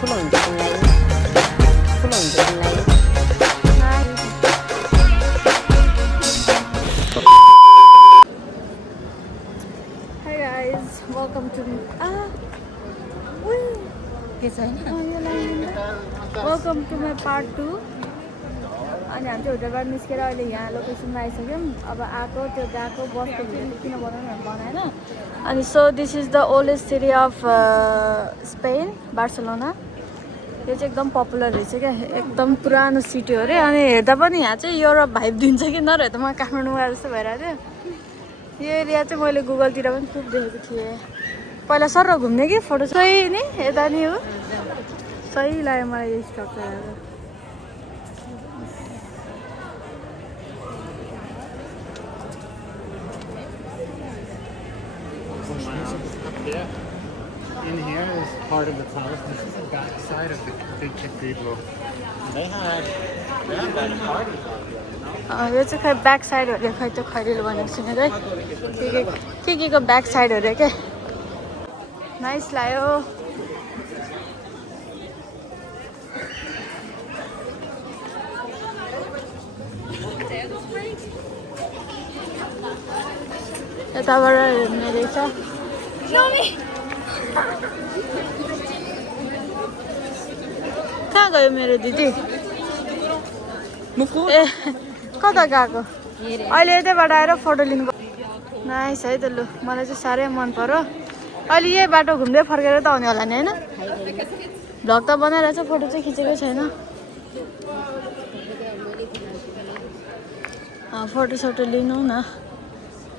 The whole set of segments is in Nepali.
ठुलो हुन्छ तिमीलाई ठुलो हुन्छ तिमीलाई Hi guys, welcome to welcome to my part 2. अनि हामी चाहिँ होटलबाट निस्केर अहिले यहाँ लोकेसनमा आइसक्यौँ। अब आएको त्यो गएको बसको भिडियो किन बनाउनु बनाएन। अनि so this is the oldest city of Spain, Barcelona. यो चाहिँ एकदम पपुलर रहेछ क्या, एकदम पुरानो सिटी हो अरे। अनि हेर्दा पनि यहाँ चाहिँ युरोप भाइब दिन्छ कि नरहेको त म काठमाडौँ आएर जस्तो भइरहेको थियो। यो एरिया चाहिँ मैले गुगलतिर पनि खुब देखेको थिएँ। पहिला सर घुम्ने कि फोटो सही नि यता नि हो, सही लाग्यो मलाई यो structure. In here is part of the palace. This is the back side of the big cathedral. They had that party. यो चाहिँ खै ब्याक साइड हो अरे, खै त्यो खैरीले भनेको सुनेको है के को ब्याक साइड हो अरे के। नाइस लाग्यो। यताबाट हेर्ने रहेछ। कहाँ गयो मेरो दिदी? ए कता गएको? अहिले यतैबाट आएर फोटो लिनु। नाइस है त, लु मलाई चाहिँ साह्रै मन पर्यो। अहिले यही बाटो घुम्दै फर्केर त आउने होला नि होइन? भ्लग त बनाइरहेछ, फोटो चाहिँ खिचेकै छैन। फोटो सोटो लिनु न,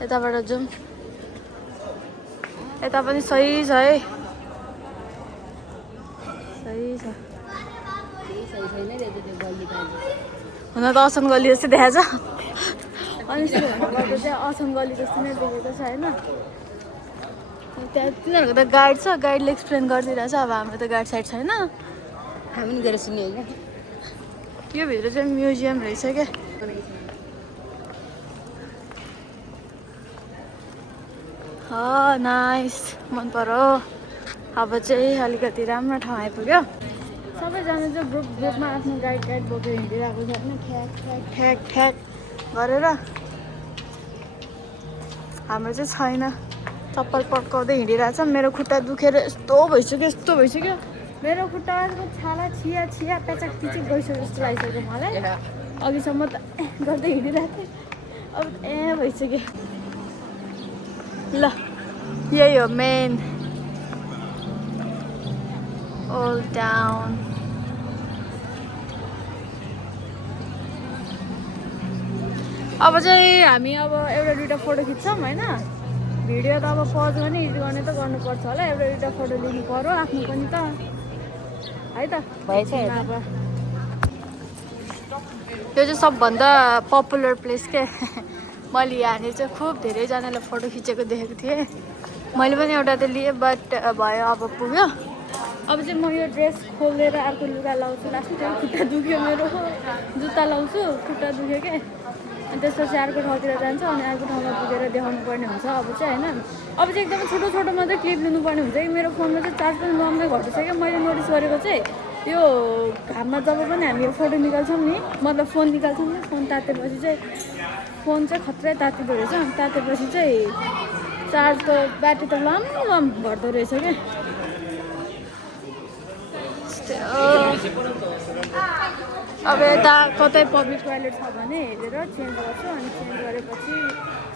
यताबाट जाउँ। यता पनि सही छ है, सही छ। हुन त असन गली जस्तै देखाएको छ। अनि भन्नुपर्दा चाहिँ असन गली जस्तो नै देखेको छ होइन। त्यहाँ तिनीहरूको त गाइड छ, गाइडले एक्सप्लेन गरिदिइरहेछ। अब हाम्रो त गाइड साइड छैन, हामी नि गएर सुन्यो होइन। यो भित्र चाहिँ म्युजियम रहेछ क्या। नाइस, मन पर्यो। अब चाहिँ अलिकति राम्रो ठाउँ आइपुग्यो। सबैजना चाहिँ ग्रुपमा आफ्नो गाइड बोकेर हिँडिरहेको छ होइन, ठ्याक ठ्याक गरेर। हाम्रो चाहिँ छैन, चप्पल पड्काउँदै हिँडिरहेछ। मेरो खुट्टा दुखेर यस्तो भइसक्यो। मेरो खुट्टाको छाला छिया प्याचाक पिचिक गइसक्यो जस्तो लागिसक्यो मलाई। अघिसम्म त गर्दै हिँडिरहेको थिएँ, अब भइसक्यो। ल यही हो मेन ओल्ड टाउन। अब चाहिँ हामी एउटा दुइटा फोटो खिच्छौँ होइन। भिडियो त अब पज गर्ने एडिट गर्ने त गर्नुपर्छ होला। एउटा दुइटा फोटो लिनु पर्यो आफ्नो पनि त है त। अब यो चाहिँ सबभन्दा पपुलर प्लेस के। मैले यहाँनिर चाहिँ खुब धेरैजनाले फोटो खिचेको देखेको थिएँ। मैले पनि एउटा त लिएँ, बट भयो, अब पुग्यो। अब चाहिँ म यो ड्रेस खोलेर अर्को लुगा लाउँछु। लास्टमा खुट्टा दुख्यो मेरो, जुत्ता लाउँछु, खुट्टा दुख्यो क्या। अनि त्यसपछि अर्को ठाउँतिर जान्छ, अनि अर्को ठाउँमा पुगेर देखाउनु पर्ने हुन्छ अब चाहिँ होइन। अब चाहिँ एकदमै छोटो मात्रै क्लिप लिनुपर्ने हुन्छ कि। मेरो फोनमा चाहिँ चार्ज पनि नम्मै घट्छ क्या। मैले नोटिस गरेको चाहिँ यो घाममा जब पनि हामी यो फोटो निकाल्छौँ नि, मतलब फोन निकाल्छौँ नि, फोन तातेपछि चाहिँ फोन चाहिँ खत्रै तातिँदो रहेछ। तातेपछि चाहिँ चार्जको ब्याट्री त लम घट्दो रहेछ क्या। अब यता कतै पब्लिक टोइलेट छ भने हेरेर चेन्ज गर्छु। अनि चेन्ज गरेपछि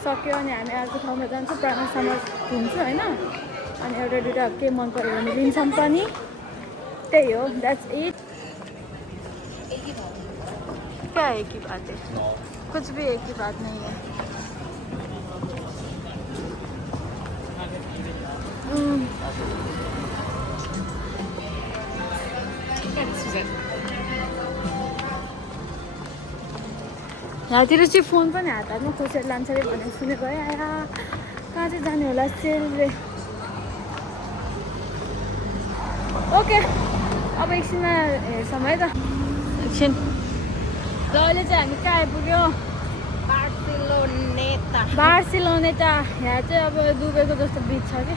सक्यो अनि हामी अर्को ठाउँमा जान्छौँ, प्राणसम्म घुम्छु होइन। अनि एउटा दुइटा के मन पऱ्यो भने लिन्छौँ पनि। त्यही हो, द्याट्स इट। क्या एक ही बात है, कुछ भी एक ही बात नहीं है। यहाँतिर चाहिँ फोन पनि हातमा खोसेर लान्छ अरे भनेको सुनेको है। आया कहाँ चाहिँ जाने होला सेलले। ओके, अब एकछिनमा हेर्छौँ है त, एकछिन। र अहिले चाहिँ हामी कहाँ आइपुग्यो? बार्सिलोनेटा। यहाँ चाहिँ अब दुबईको जस्तो बिच छ कि।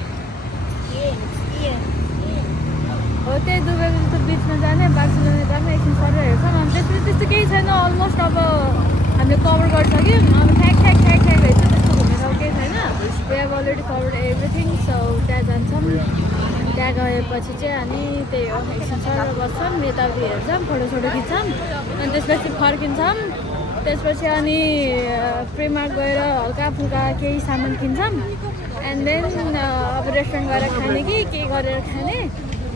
हो त्यही दुबईको जस्तो बिचमा जाने बार्सिलोना जाने एकछिन सरेर हेर्छौँ अनि त्यसपछि त्यस्तो केही छैन अलमोस्ट अब हामीले कभर गरिसक्यौँ अब ठ्याक ठ्याक ठ्याक ठ्याक रहेछ त्यस्तो घुम्ने खालको केही छैन we have already covered everything so त्यहाँ जान्छौँ अनि त्यहाँ गएपछि चाहिँ अनि त्यही हो एकछिन सरेर बस्छौँ यताउति हेर्छौँ फोटोसोटो खिच्छौँ अनि त्यसपछि फर्किन्छौँ त्यसपछि अनि प्रिमार्ट गएर हल्का फुल्का केही सामान किन्छौँ एन्ड देन अब रेस्टुरेन्ट गएर खाने कि के गरेर खाने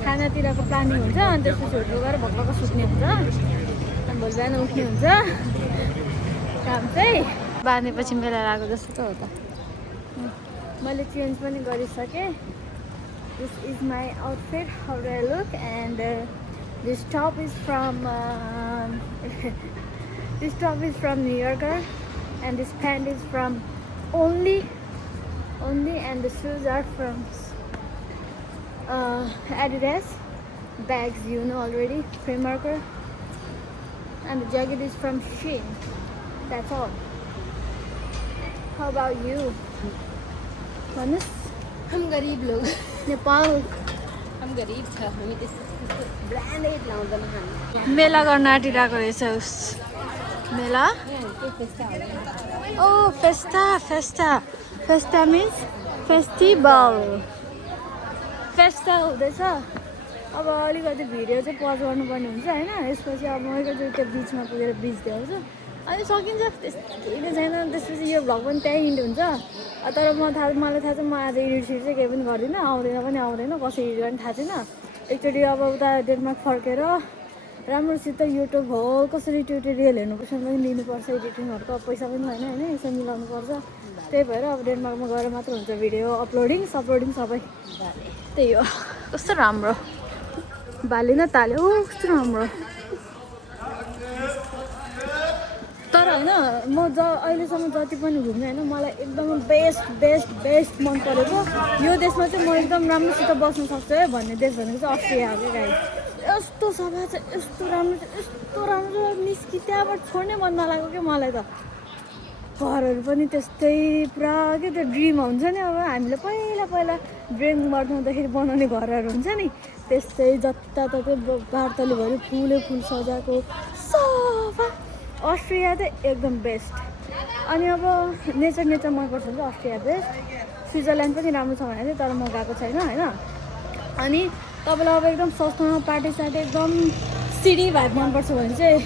खानातिरको प्लानिङ हुन्छ अनि त्यसपछि होटल गएर भक्कक सुत्ने हुन्छ अनि भोलि बिहान उठ्ने हुन्छ काम चाहिँ बाँधेपछि मेला लागेको जस्तो त हो त मैले चेन्ज पनि गरिसकेँ this is my outfit how do I look and this top is from This top is from New Yorker and this pant is from only and the shoes are from Adidas. Bags you know already, Primarker, and the jacket is from Shein. That's all. How about you? Manus? हम गरीब लोग Nepal. हम गरीब छ हामी त्यस्तो ब्रान्डेड लाउँदैन हामी मेला गर्न आँटिरहेको रहेछ उस मेला ओ फेस्टा मिन्स फेस्टिभल फेस्टा हुँदैछ अब अलिकति भिडियो चाहिँ पज गर्नुपर्ने हुन्छ होइन यसपछि अब म एकचोटि त्यो बिचमा पुगेर बिच देखाउँछु अनि सकिन्छ त्यस्तो छैन त्यसपछि यो भ्लग पनि त्यहीँ इन्ड हुन्छ तर मलाई थाहा छ म आज एडिट सिट चाहिँ केही पनि गर्दिनँ आउँदैन कसरी एडिट गर्ने थाहा छैन एकचोटि अब उता डेनमार्क फर्केर राम्रोसित युट्युब हो कसरी ट्युटोरियल हेर्नुपर्छ पनि लिनुपर्छ एडिटिङहरूको पैसा पनि छैन होइन यसो मिलाउनुपर्छ त्यही भएर अब डेनमार्कमा गएर मात्र हुन्छ भिडियो अपलोडिङ सबै त्यही हो कस्तो राम्रो बाली न ताल्यो कस्तो राम्रो तर होइन म अहिलेसम्म जति पनि घुमेँ होइन मलाई एकदमै बेस्ट मन परेको यो देशमा चाहिँ म एकदम राम्रोसित बस्न सक्छु है भन्ने देश भनेको चाहिँ अस्ट्रिया हो क्या गाई यस्तो सभा चाहिँ यस्तो राम्रो निस्कि त्यहाँबाट छोड्नै मन नलाग्यो क्या मलाई त घरहरू पनि त्यस्तै पुरा के त्यो ड्रिम हुन्छ नि अब हामीले पहिला ड्रिम गर्नुहुँदाखेरि बनाउने घरहरू हुन्छ नि त्यस्तै जताततै बारतलीभरि फुल सजाएको सफा अस्ट्रिया चाहिँ एकदम बेस्ट अनि अब नेचर मनपर्छ भने चाहिँ अस्ट्रिया बेस्ट स्विजरल्यान्ड पनि राम्रो छ भने चाहिँ तर म गएको छैन होइन अनि तपाईँलाई अब एकदम सस्तोमा पार्टी सार्टी एकदम सिटी भाइब मनपर्छ भने चाहिँ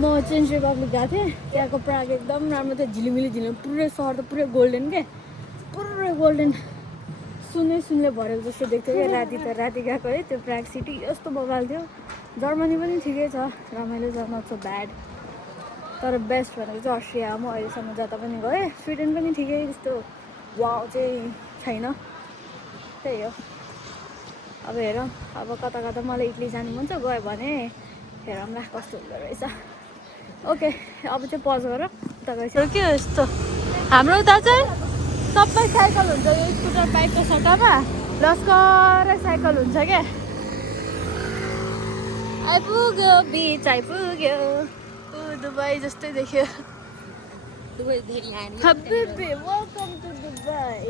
म चेन्ज रिपब्लिक गएको थिएँ त्यहाँको प्राग एकदम राम्रो थियो झिलिमिली पुरै सहर त पुरै गोल्डन के पुरै गोल्डन सुनले भरेको जस्तो देख्थ्यो क्या राति गएको है त्यो प्राग सिटी यस्तो बगाल थियो जर्मनी पनि ठिकै छ रमाइलो छ नट सो ब्याड तर बेस्ट भनेको चाहिँ अस्ट्रिया म अहिलेसम्म जता पनि गएँ स्विडेन पनि ठिकै त्यस्तो वाउ चाहिँ छैन त्यही हो अब हेरौँ अब कता मलाई इटली जानु मन छ गयो भने हेरौँला कस्तो हुँदो रहेछ ओके अब चाहिँ पज गर उता गएछ के हो यस्तो हाम्रो उता चाहिँ सबै साइकल हुन्छ यो स्कुटर बाइकको सट्टामा लस्करै साइकल हुन्छ क्या आइपुग्यो बिच आइपुग्यो दुबई जस्तै देख्यो दुबई धेरै लाने हबिबी वेलकम टु दुबई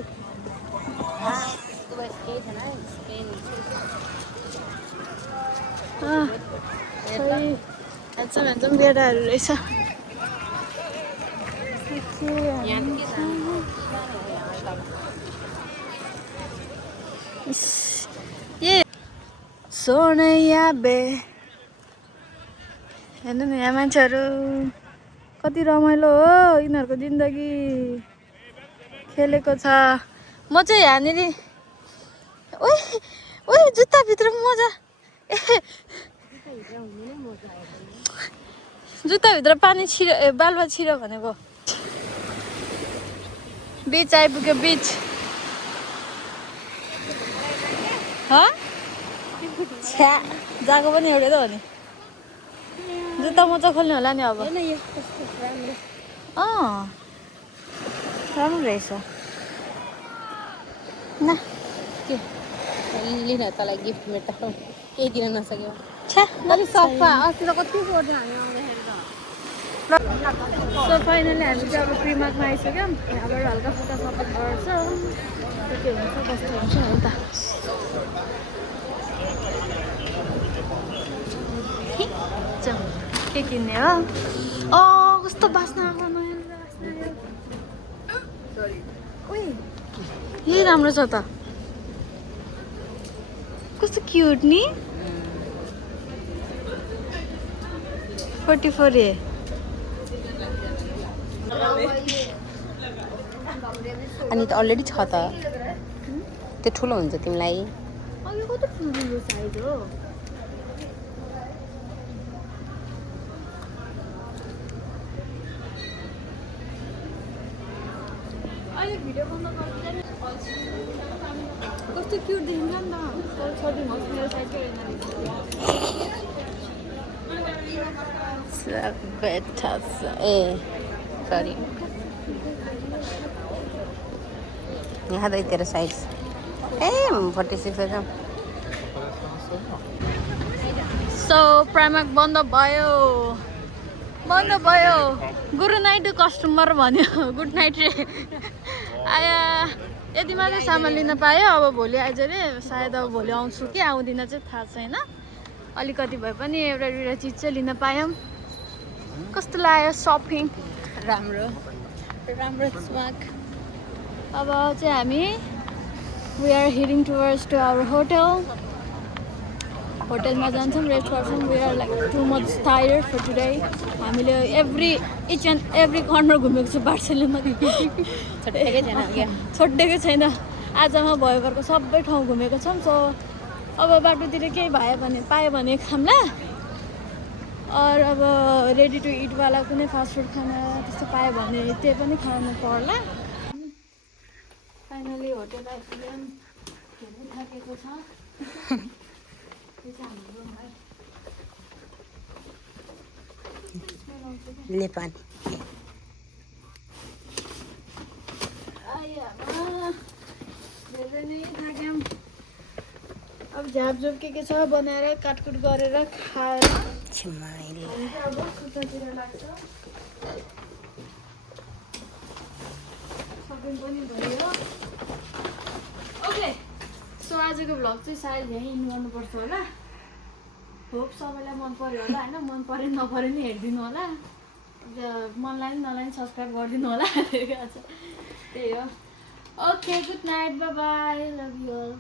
दुबई केही छैन स्पेन ह्यान्डसम बेडाहरू रहेछ ए सोनैया बे हेर्नु न यहाँ मान्छेहरू कति रमाइलो हो यिनीहरूको जिन्दगी खेलेको छ म चाहिँ यहाँनिर ओइ जुत्ताभित्र मजा जुत्ताभित्र पानी छिरो बालुवा छिरो भनेको बिच आइपुग्यो बिच छ्या जाको पनि एउटै त हो नि जुत्ता मोजा खोल्ने होला नि अब राम्रो रहेछ न के लिन तँलाई गिफ्ट मेटा केही दिन नसक्यो छ्या अलिक सफा अस्ति त कति गर्छ हामी आउँदाखेरि सो फाइनली हामी चाहिँ अब प्रिमार्कमा आइसक्यौँ यहाँबाट हल्का फुल्का सपोर्ट गर्छ के हुन्छ कस्तो हुन्छ हो त जाउँ के किन्ने हो कस्तो बास्ना आएको नयाँ बास्ना ओइ यही राम्रो छ त कस्तो क्युट नि 44 ए अनि त अलरेडी छ त त्यो ठुलो हुन्छ तिमीलाई यो कति ठुलो साइज हो अहिले भिडियो बन्द गर्दैन कस्तो क्युट देखिन्छ नि त छोटी होस् मेरो साइडकै ए सरी यहाँ त तेरो साइज ए 46 छ सो प्राइमार्क बन्द भयो गुरु नाइट कस्टमर भन्यो गुड नाइट रे आया यति मात्रै सामान लिन पायो अब भोलि आइज रे सायद अब भोलि आउँछु कि आउँदिन चाहिँ थाहा छैन अलिकति भए पनि एउटा दुईवटा चिज चाहिँ लिन पायौँ कस्तो लाग्यो सपिङ राम्रो स्मार्ट अब चाहिँ हामी we are heading towards to our होटलमा जान्छौँ रेस्ट गर्छौँ we are like too much tired for today हामीले इच एन्ड एभ्री कर्नर घुमेको छु बार्सेलोना छोड्डेकै छैन आजमा भयो घरको सबै ठाउँ घुमेको छौँ सो अब बाटोतिर केही पायो भने खाम्ला अरू अब रेडी टु इटवाला कुनै फास्ट फुड खाना त्यस्तो पायो भने त्यो पनि खानु पर्ला फाइनली होटल आइपुग्यौँ धेरै थाकेको छ नेपाली धेरै नै थाक्यौँ अब झापझुप के छ बनाएर काटकुट गरेर खाएर अब सुत्तातिर लाग्छ सपिङ पनि भयो ओके सो आजको भ्लग चाहिँ सायद यहीँ इन गर्नुपर्छ होला होप सबैलाई मन पर्यो होला होइन मन पऱ्यो नपऱ्यो नि हेरिदिनु होला मनलाई नि नलाई सब्सक्राइब गरिदिनु होला त्यही हो okay good night bye bye love you all